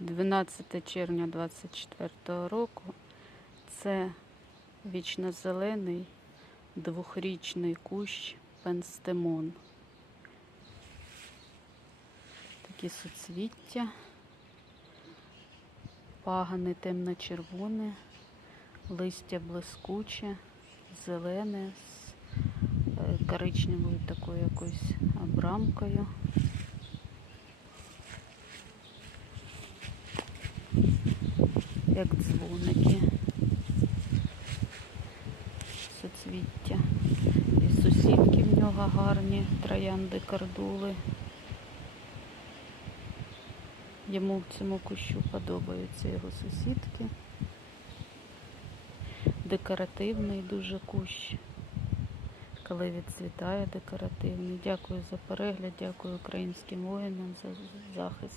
12 червня 24 року. Це вічно-зелений двохрічний кущ пенстемон. Такі суцвіття, пагани темно-червоне, листя блискуче, зелене з е, коричневою такою якоюсь обрамкою. Як дзвоники. Соцвіття. І сусідки в нього гарні, троянди кардули. Йому в цьому кущу подобаються його сусідки. Декоративний дуже кущ. Коли відцвітає декоративний. Дякую за перегляд, дякую українським воїнам за захист.